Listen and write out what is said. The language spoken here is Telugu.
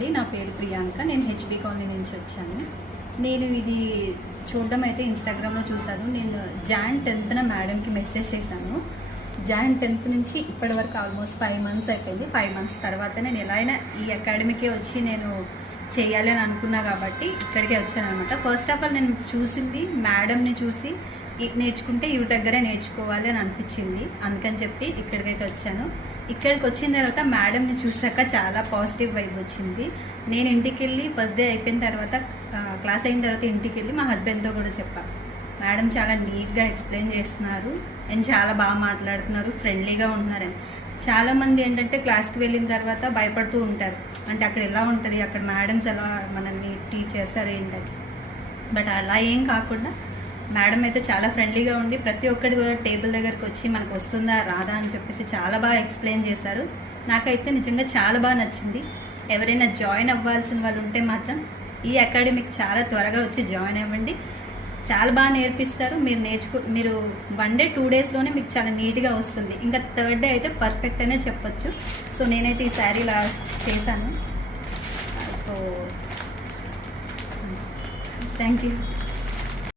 అండి, నా పేరు ప్రియాంక. నేను హెచ్బి కాలనీ నుంచి వచ్చాను. నేను ఇది చూడడం అయితే ఇన్స్టాగ్రామ్లో చూశాను. నేను జాన్ 10th మేడంకి మెసేజ్ చేశాను. జాన్ 10th నుంచి ఇప్పటి వరకు ఆల్మోస్ట్ 5 months అయిపోయింది. 5 months తర్వాత నేను ఎలా అయినా ఈ అకాడమీకే వచ్చి నేను చేయాలి అని అనుకున్నా కాబట్టి ఇక్కడికే వచ్చాను అనమాట. ఫస్ట్ ఆఫ్ ఆల్ నేను చూసింది మేడంని చూసి నేర్చుకుంటే ఇవి దగ్గరే నేర్చుకోవాలి అని అనిపించింది. అందుకని చెప్పి ఇక్కడికైతే వచ్చాను. ఇక్కడికి వచ్చిన తర్వాత మేడంని చూసాక చాలా పాజిటివ్ వైబ్ వచ్చింది. నేను ఇంటికి వెళ్ళి ఫస్ట్ డే అయిపోయిన తర్వాత క్లాస్ అయిన తర్వాత ఇంటికి వెళ్ళి మా హస్బెండ్తో కూడా చెప్పాను, మేడం చాలా నీట్గా ఎక్స్ప్లెయిన్ చేస్తున్నారు అండ్ చాలా బాగా మాట్లాడుతున్నారు, ఫ్రెండ్లీగా ఉంటున్నారని. చాలామంది ఏంటంటే క్లాస్కి వెళ్ళిన తర్వాత భయపడుతూ ఉంటారు, అంటే అక్కడ ఎలా ఉంటుంది, అక్కడ మేడమ్స్ ఎలా మనల్ని టీచ్ చేస్తారు ఏంటది. బట్ అలా ఏం కాకుండా మేడం అయితే చాలా ఫ్రెండ్లీగా ఉండి ప్రతి ఒక్కటి కూడా టేబుల్ దగ్గరకు వచ్చి మనకు వస్తుందా రాదా అని చెప్పేసి చాలా బాగా ఎక్స్ప్లెయిన్ చేశారు. నాకైతే నిజంగా చాలా బాగా నచ్చింది. ఎవరైనా జాయిన్ అవ్వాల్సిన వాళ్ళు ఉంటే మాత్రం ఈ అకాడమీకి చాలా త్వరగా వచ్చి జాయిన్ అవ్వండి. చాలా బాగా నేర్పిస్తారు. మీరు 1 day 2 daysలోనే మీకు చాలా నీట్గా వస్తుంది. ఇంకా 3rd day అయితే పర్ఫెక్ట్ అనే చెప్పొచ్చు. సో నేనైతే ఈ శారీ ఇలా చేశాను. So thank you.